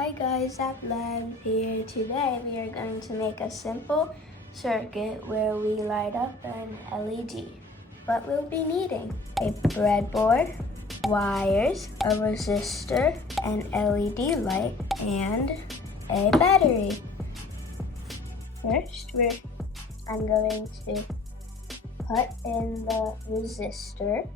Hi guys, Lab here. Today we are going to make a simple circuit where we light up an LED. What we'll be needing: a breadboard, wires, a resistor, an LED light, and a battery. First, I'm going to put in the resistor.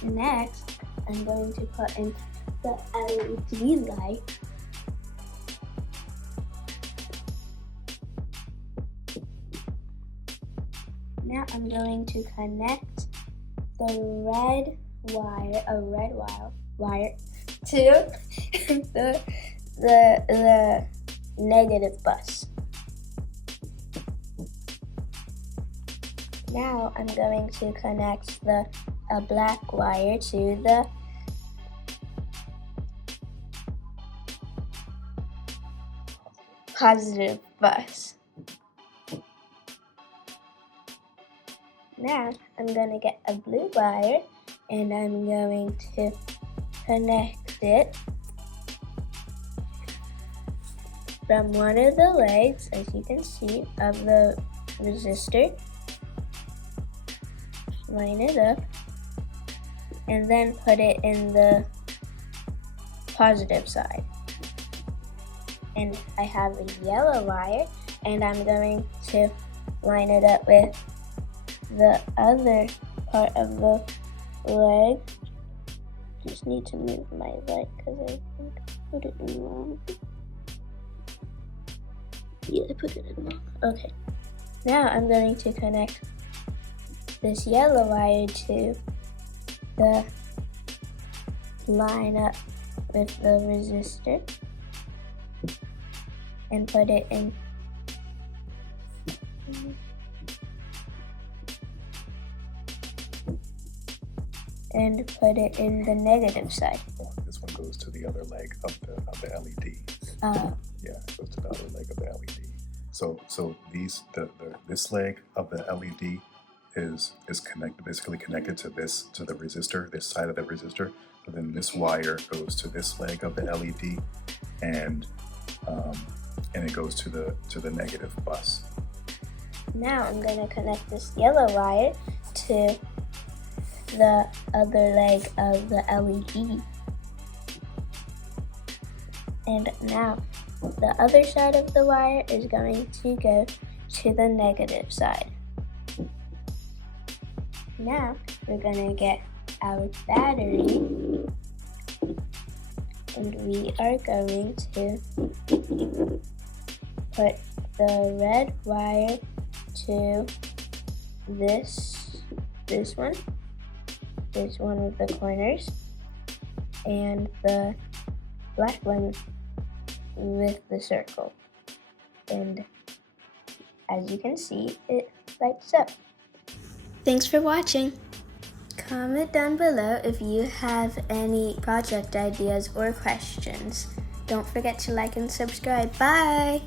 Next, I'm going to put in the LED light. Now I'm going to connect the red wire to the negative bus. Now I'm going to connect a black wire to the positive bus. Now I'm going to get a blue wire and I'm going to connect it from one of the legs, as you can see, of the resistor. Line it up and then put it in the positive side. And I have a yellow wire and I'm going to line it up with the other part of the leg. Just need to move my leg because I think I put it in wrong. Yeah, I put it in wrong. Okay. Now I'm going to connect this yellow wire to the line up with the resistor and put it in the negative side. This one goes to the other leg of the LED. Yeah, it goes to the other leg of the LED. So this leg of the LED is basically connected to the resistor, this side of the resistor. And then this wire goes to this leg of the LED, and it goes to the negative bus. Now I'm going to connect this yellow wire to the other leg of the LED. And now the other side of the wire is going to go to the negative side. Now we're going to get our battery and we are going to put the red wire to this one with the corners, and the black one with the circle. And as you can see, it lights up. Thanks for watching. Comment down below if you have any project ideas or questions. Don't forget to like and subscribe. Bye!